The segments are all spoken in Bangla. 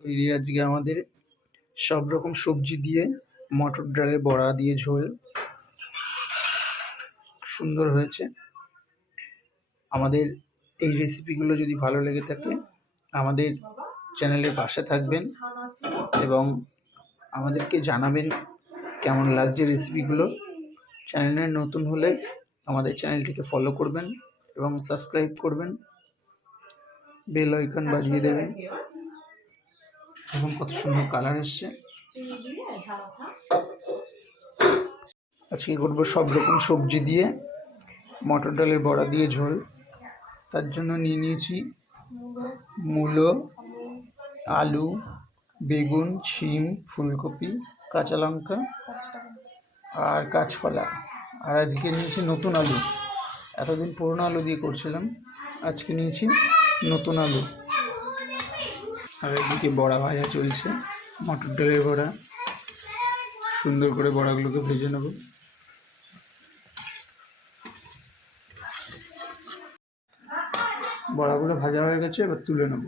তৈরি। আজকে আমাদের সব রকম সবজি দিয়ে মটর ডালের বড়া দিয়ে ঝোল। সুন্দর হয়েছে। আমাদের এই রেসিপিগুলো যদি ভালো লেগে থাকে, আমাদের চ্যানেলের পাশে থাকবেন এবং আমাদেরকে জানাবেন কেমন লাগছে রেসিপিগুলো চ্যানেলে নতুন হলে আমাদের চ্যানেলটিকে ফলো করবেন এবং সাবস্ক্রাইব করবেন। বেল আইকন বাজিয়ে দেবেন। এবং কত সুন্দর কালার এসছে। আজকে করব সব রকম সবজি দিয়ে, মটর ডালের বড়া দিয়ে ঝোল। তার জন্য নিয়ে নিয়েছি মূলো, আলু, বেগুন, শিম, ফুলকপি, কাঁচা লঙ্কা আর কাঁচকলা। আর আজকে নিয়েছি নতুন আলু। এতদিন পুরনো আলু দিয়ে করছিলাম। আজকে নিয়েছি নতুন আলু। আর এদিকে বড়া ভাজা চলছে, মটর ডালের বড়া। সুন্দর করে বড়াগুলোকে ভেজে নেব। বড়াগুলো ভাজা হয়ে গেছে, এবার তুলে নেব।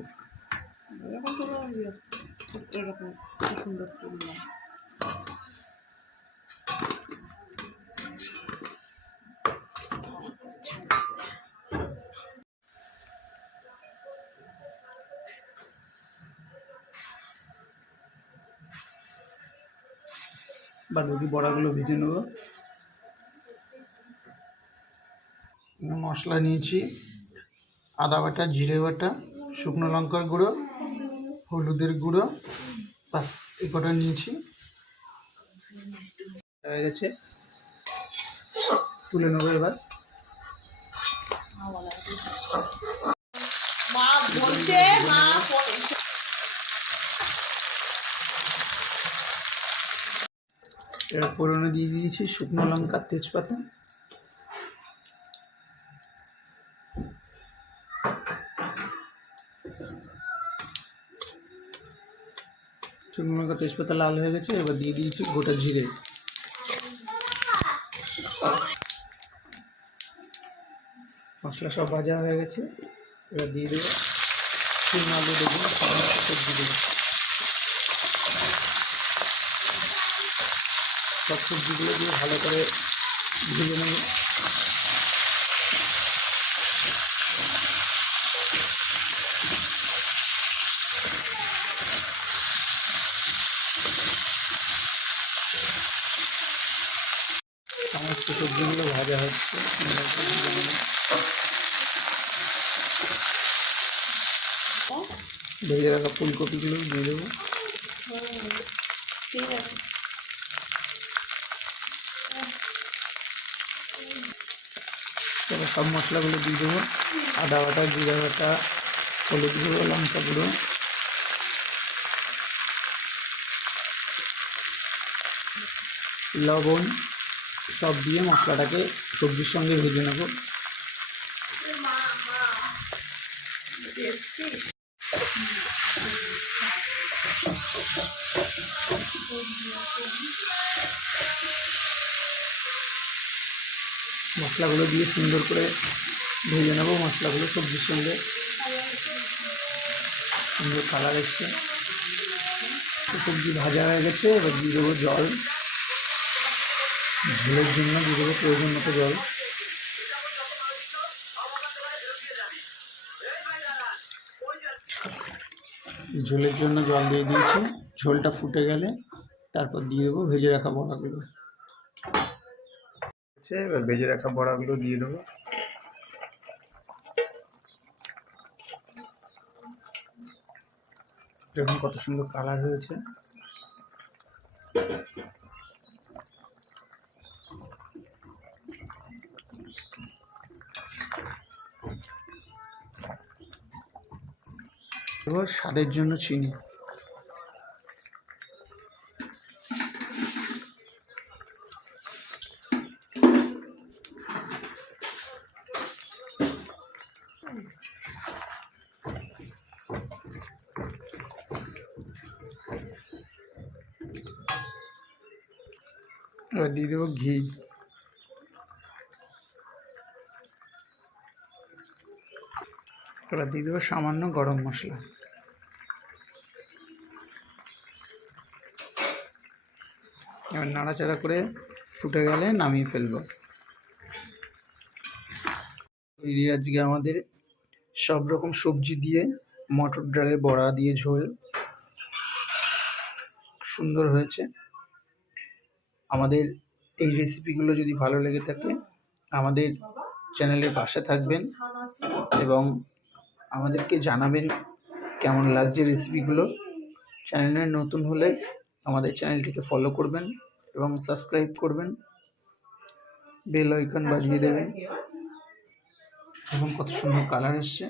এরকম করে এরকম কি সুন্দর তুললাম বাদ বাকি বড়াগুলো ভেজে নেব। মশলা নিয়েছি আদা বাটা জিরে বাটা শুকনো লঙ্কার গুঁড়ো হলুদের গুঁড়ো বাস এই কটা নিয়েছি। হয়ে গেছে। তুলে নেব এবার। মা বলছে মা। এবার ফোড়নে দিয়ে দিয়েছি শুকনো লঙ্কা, তেজপাতা। শুকনো লঙ্কা, তেজপাতা লাল হয়ে গেছে, এবার দিয়ে দিয়েছি গোটা জিরে। মশলা সব ভাজা হয়ে গেছে, এবার দিয়ে দেবো। তিন আলু দেখুন সবজি দেবো। সব সবজিগুলো দিয়ে ভালো করে ভেজে নেব সমস্ত সবজিগুলো ভাজা হচ্ছে। ভেজে রাখা ফুলকপিগুলো দিয়ে দেবো। ঠিক আছে। এবার সব মশলাগুলো দিয়ে দেবো। আদা বাটা, জিরা বাটা, হলুদ গুঁড়ো, লঙ্কা গুঁড়ো। লবণ সব দিয়ে মশলাটাকে সবজির সঙ্গে ভেজে নেব। মশলাগুলো দিয়ে সুন্দর করে ভেজে নেব। মশলাগুলো সবজির সঙ্গে সুন্দর কালার এসছে। সবজি ভাজা হয়ে গেছে, এবার দিয়ে দেবো জল। ঝোলের জন্য দিয়ে দেবো প্রয়োজন মতো জল। ঝোলের জন্য জল দিয়ে দিয়েছি। ঝোলটা ফুটে গেলে তারপর দিয়ে দেবো ভেজে রাখা বড়াগুলো। আছে, এবার ভেজে রাখা বড়াগুলো দিয়ে দেবো। দেখুন কত সুন্দর কালার হয়েছে। এবার স্বাদের জন্য চিনি। দিয়ে দেবো ঘি। এবার দিয়ে দেবো সামান্য গরম মশলা। এবার নাড়াচাড়া করে ফুটে গেলে নামিয়ে ফেলব। তৈরি আজকে আমাদের সব রকম সবজি দিয়ে, মটর ডালের বড়া দিয়ে ঝোল। সুন্দর হয়েছে। আমাদের এই রেসিপিগুলো যদি ভালো লেগে থাকে, আমাদের চ্যানেলের পাশে থাকবেন এবং আমাদেরকে জানাবেন কেমন লাগছে রেসিপিগুলো চ্যানেলে নতুন হলে আমাদের চ্যানেলটিকে ফলো করবেন এবং সাবস্ক্রাইব করবেন। বেল আইকন বাজিয়ে দেবেন। এবং কত সুন্দর কালার এসছে।